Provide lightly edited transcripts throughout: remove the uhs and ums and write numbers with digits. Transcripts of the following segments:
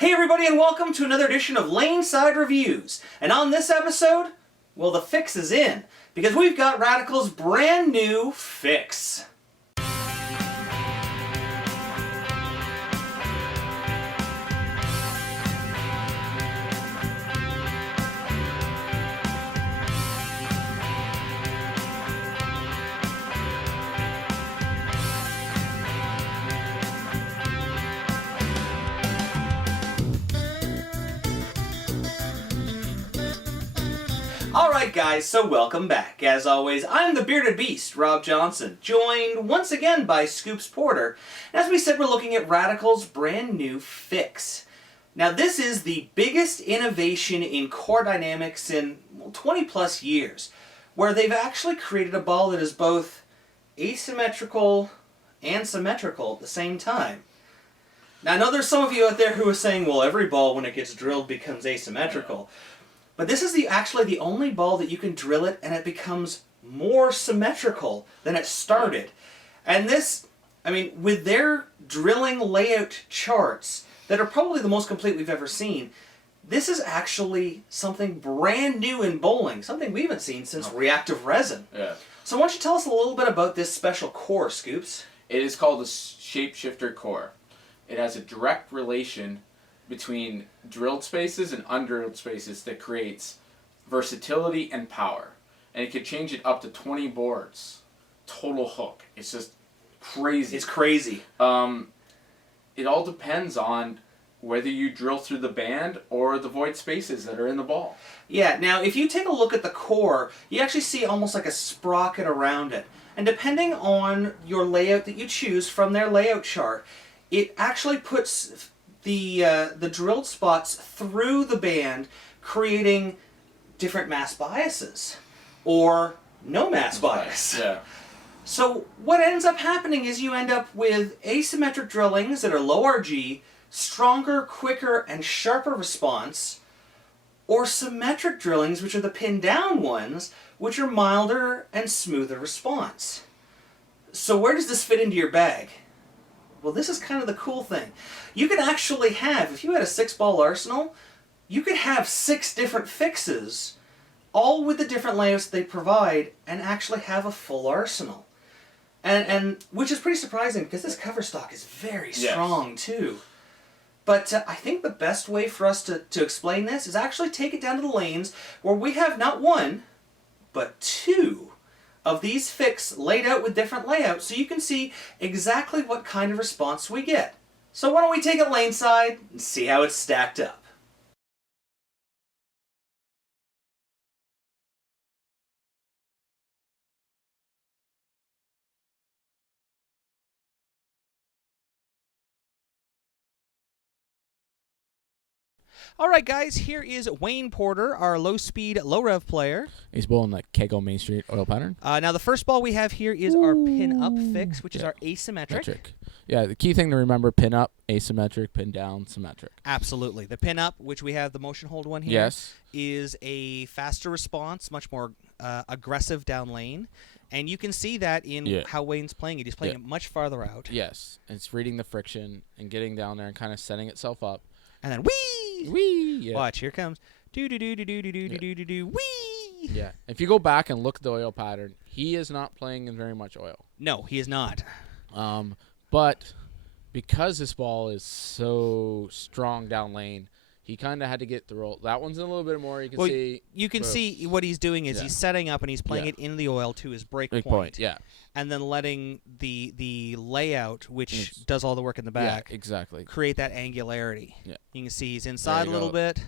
Hey everybody, and welcome to another edition of Laneside Reviews. And on this episode, well, the fix is in, because we've got Radical's brand new fix. Alright guys, so welcome back. As always, I'm the Bearded Beast, Rob Johnson, joined once again by Scoops Porter. And as we said, we're looking at Radical's brand new fix. Now this is the biggest innovation in core dynamics in 20 plus years, where they've actually created a ball that is both asymmetrical and symmetrical at the same time. Now I know there's some of you out there who are saying, well, every ball when it gets drilled becomes asymmetrical. But this is actually the only ball that you can drill it and it becomes more symmetrical than it started. And this, I mean, with their drilling layout charts that are probably the most complete we've ever seen, this is actually something brand new in bowling, something we haven't seen since reactive resin. Yeah. So why don't you tell us a little bit about this special core, Scoops? It is called a shapeshifter core. It has a direct relation between drilled spaces and undrilled spaces that creates versatility and power. And it could change it up to 20 boards. Total hook. It's just crazy. It's crazy. It all depends on whether you drill through the band or the void spaces that are in the ball. Yeah, now if you take a look at the core, you actually see almost like a sprocket around it. And depending on your layout that you choose from their layout chart, it actually puts the drilled spots through the band, creating different mass biases or no mass bias. Yeah. So what ends up happening is you end up with asymmetric drillings that are low RG, stronger, quicker, and sharper response, or symmetric drillings, which are the pin down ones, which are milder and smoother response. So where does this fit into your bag? Well, this is kind of the cool thing. You could actually have, if you had a 6-ball arsenal, you could have 6 different fixes, all with the different layouts they provide, and actually have a full arsenal. And which is pretty surprising, because this cover stock is very strong, too. But I think the best way for us to explain this is actually take it down to the lanes, where we have not one, but 2 of these fix laid out with different layouts, so you can see exactly what kind of response we get. So why don't we take it laneside and see how it's stacked up. Alright guys, here is Wayne Porter, our low-speed, low-rev player. He's bowling like KEGEL Main Street oil pattern. Now the first ball we have here is our pin-up fix, which is our asymmetric. Yeah, the key thing to remember, pin up, asymmetric, pin down, symmetric. Absolutely. The pin-up, which we have the motion hold one here, Yes. is a faster response, much more aggressive down lane. And you can see that in how Wayne's playing it. He's playing it much farther out. Yes, it's reading the friction and getting down there and kind of setting itself up. And then whee! Whee! Yeah. Watch, here comes do-do-do-do-do-do-do-do-do-do, whee! Yeah. If you go back and look at the oil pattern, he is not playing in very much oil. No, he is not. But because this ball is so strong down lane, he kind of had to get the roll. That one's in a little bit more. You can see. You can see what he's doing is he's setting up and he's playing it in the oil to his break point. Yeah. And then letting the layout, which does all the work in the back, exactly, create that angularity. Yeah. You can see he's inside a little bit.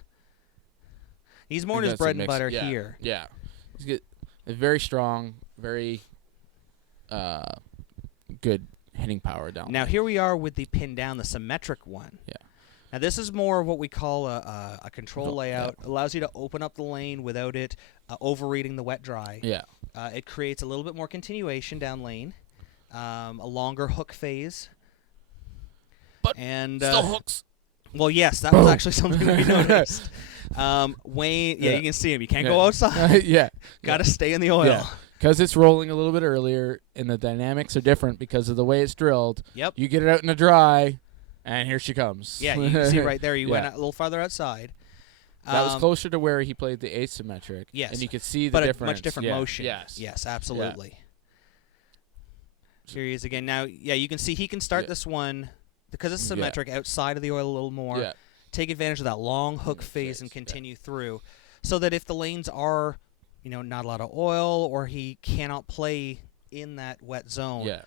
He's more in his bread and butter here. Yeah. He's good. It's very strong, very good hitting power down. Now here we are with the pin down, the symmetric one. Yeah. Now this is more of what we call a control layout. It allows you to open up the lane without it overreading the wet dry. Yeah. It creates a little bit more continuation down lane, a longer hook phase. But and still hooks. Well, yes, that was actually something we noticed. Wayne, you can see him. You can't go outside. Got to stay in the oil. Yeah. Because it's rolling a little bit earlier, and the dynamics are different because of the way it's drilled. Yep. You get it out in the dry, And here she comes. Yeah, you can see right there. You went Yeah. a little farther outside. That was closer to where he played the asymmetric. Yes. And you could see the but difference. a much different Yeah. motion. Yes. Yes, absolutely. Here he is again. Now, yeah, you can see he can start this one, because it's symmetric, outside of the oil a little more. Yeah. Take advantage of that long hook phase and continue through, so that if the lanes are, not a lot of oil, or he cannot play in that wet zone. Yeah.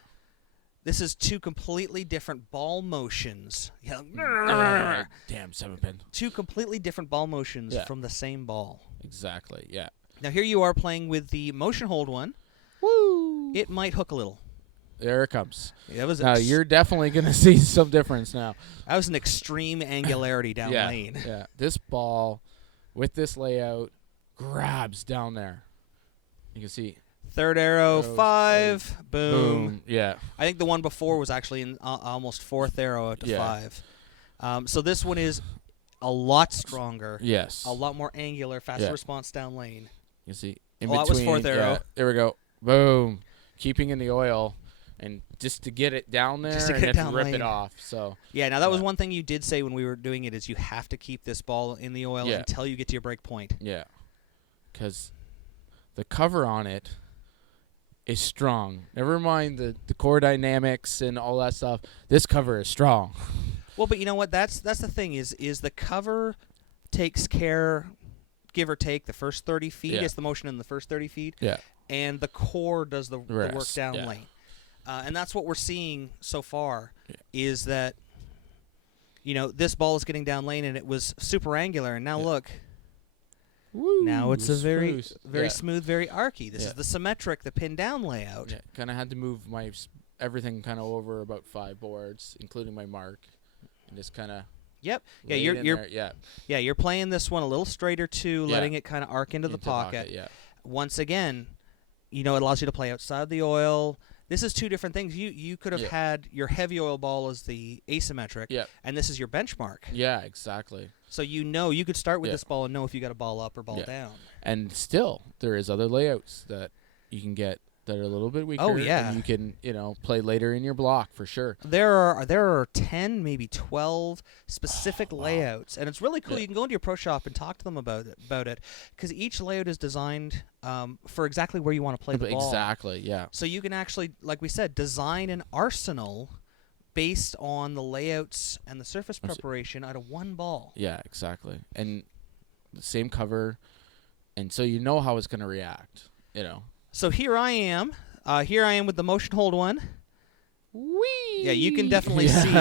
This is two completely different ball motions. Damn 7-pin. Two completely different ball motions from the same ball. Exactly. Yeah. Now here you are playing with the motion hold one. Woo! It might hook a little. There it comes. That was Now you're definitely gonna see some difference now. That was an extreme angularity down lane. Yeah. This ball, with this layout, grabs down there. You can see. Third arrow, 5, boom. Yeah. I think the one before was actually in almost fourth arrow out to 5. So this one is a lot stronger. Yes. A lot more angular, faster response down lane. You see. In that was fourth arrow. Yeah, there we go. Boom. Keeping in the oil, and just to get it down there Just to and get it then down rip lane. it off. So. Yeah. Now that was one thing you did say when we were doing it, is you have to keep this ball in the oil until you get to your break point. Yeah. Because the cover on it is strong. Never mind the core dynamics and all that stuff. This cover is strong. Well, but you know what? That's the thing is the cover takes care, give or take, the first 30 feet. Yeah. Gets the motion in the first 30 feet. Yeah. And the core does the work Rest, down yeah. lane. And that's what we're seeing so far is that, this ball is getting down lane, and it was super angular. And now look. Woo, Now it's a very smooth. smooth, very archy. This is the symmetric, the pin down layout. Yeah, kind of had to move my everything kind of over about 5 boards, including my mark, and just kind of. Yep. Yeah, you're yeah. You're playing this one a little straighter too, letting it kind of arc into the pocket. Yeah. Once again, it allows you to play outside the oil. This is two different things. You could have had your heavy oil ball as the asymmetric, and this is your benchmark. Yeah, exactly. So you could start with this ball and know if you got a ball up or ball down. And still, there is other layouts that you can get that are a little bit weaker. Oh, yeah. And you can, play later in your block for sure. There are 10, maybe 12 specific layouts, and it's really cool. Yeah. You can go into your pro shop and talk to them about it, because each layout is designed for exactly where you want to play the ball. Exactly, yeah. So you can actually, like we said, design an arsenal based on the layouts and the surface preparation out of one ball. Yeah, exactly. And the same cover, and so you know how it's going to react, So here I am with the motion hold one. Whee! Yeah, you can definitely see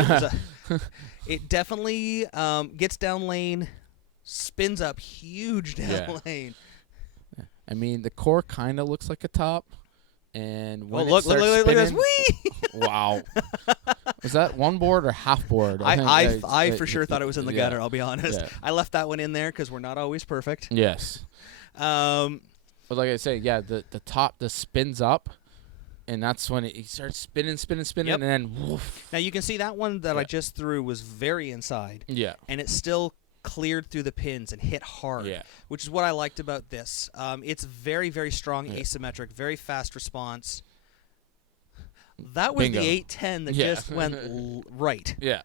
it definitely gets down lane, spins up huge down lane. I mean, the core kind of looks like a top, and when look it starts at this! spinning, Whee! wow. Was that one board or half board? I for sure thought it was in the gutter. I'll be honest. Yeah. I left that one in there because we're not always perfect. Yes. But like I say, the top spins up, and that's when it starts spinning, and then woof. Now you can see that one that I just threw was very inside. Yeah. And it still cleared through the pins and hit hard. Yeah. Which is what I liked about this. It's very, very strong asymmetric, very fast response. That was Bingo. the 810 that just went right. Yeah.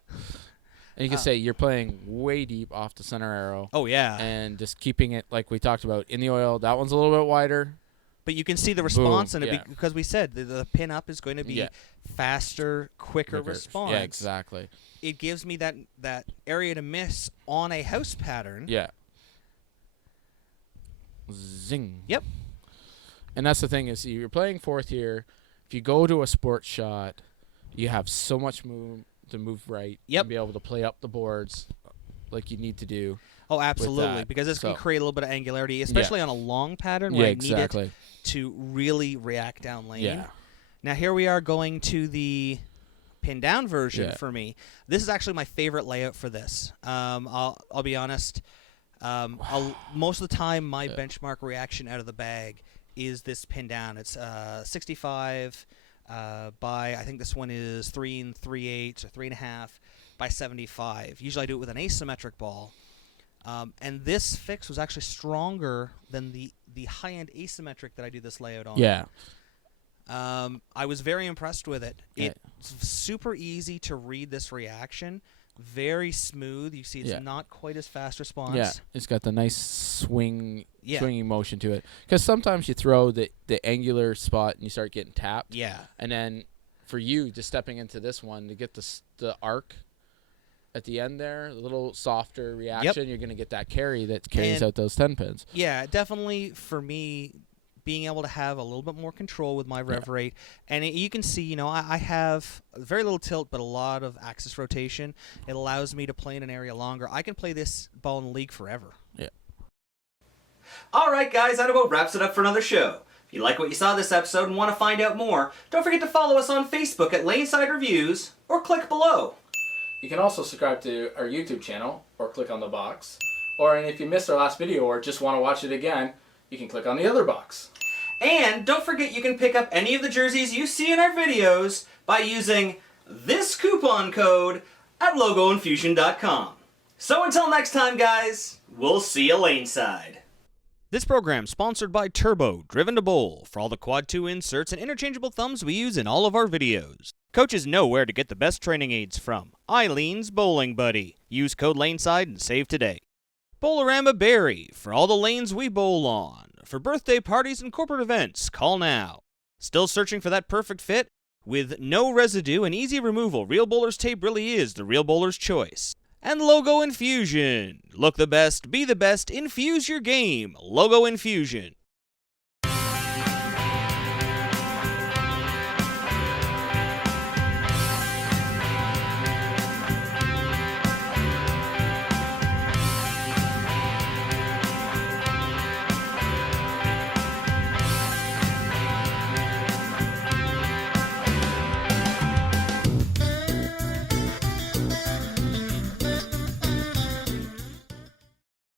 And you can say you're playing way deep off the center arrow. Oh, yeah. And just keeping it, like we talked about, in the oil. That one's a little bit wider. But you can see the response in it yeah. because we said the pin up is going to be faster, quicker response. Yeah, exactly. It gives me that area to miss on a house pattern. Yeah. Zing. Yep. And that's the thing is you're playing fourth here. If you go to a sports shot, you have so much room to move right. Yep. And be able to play up the boards like you need to do. Oh, absolutely. Because this can create a little bit of angularity, especially on a long pattern where I need it to really react down lane. Yeah. Now here we are going to the pin down version for me. This is actually my favorite layout for this. I'll be honest. Most of the time, my benchmark reaction out of the bag is this pin down. It's 65 by, I think this one is 3 3/8 or 3.5 by 75. Usually I do it with an asymmetric ball. And this fix was actually stronger than the high-end asymmetric that I do this layout on. Yeah. I was very impressed with it. It's super easy to read this reaction very smooth. You see, it's Yeah. not quite as fast response. Yeah, it's got the nice swinging motion to it. Because sometimes you throw the angular spot and you start getting tapped. Yeah. And then for you, just stepping into this one to get the arc at the end there, a little softer reaction, you're going to get that carry that carries out those 10 pins. Yeah, definitely for me, being able to have a little bit more control with my rev rate. And you can see, you know, I have very little tilt, but a lot of axis rotation. It allows me to play in an area longer. I can play this ball in the league forever. Yeah. All right, guys, that about wraps it up for another show. If you like what you saw this episode and want to find out more, don't forget to follow us on Facebook at Laneside Reviews or click below. You can also subscribe to our YouTube channel or click on the box. Or and if you missed our last video or just want to watch it again, you can click on the other box. And don't forget you can pick up any of the jerseys you see in our videos by using this coupon code at logoinfusion.com. So until next time, guys, we'll see you laneside. This program sponsored by Turbo, Driven to Bowl, for all the Quad 2 inserts and interchangeable thumbs we use in all of our videos. Coaches know where to get the best training aids from. Eileen's Bowling Buddy. Use code LANESIDE and save today. Bowlerama Berry, for all the lanes we bowl on. For birthday parties and corporate events, call now. Still searching for that perfect fit? With no residue and easy removal, Real Bowlers Tape really is the Real Bowler's choice. And Logo Infusion. Look the best, be the best, infuse your game. Logo Infusion.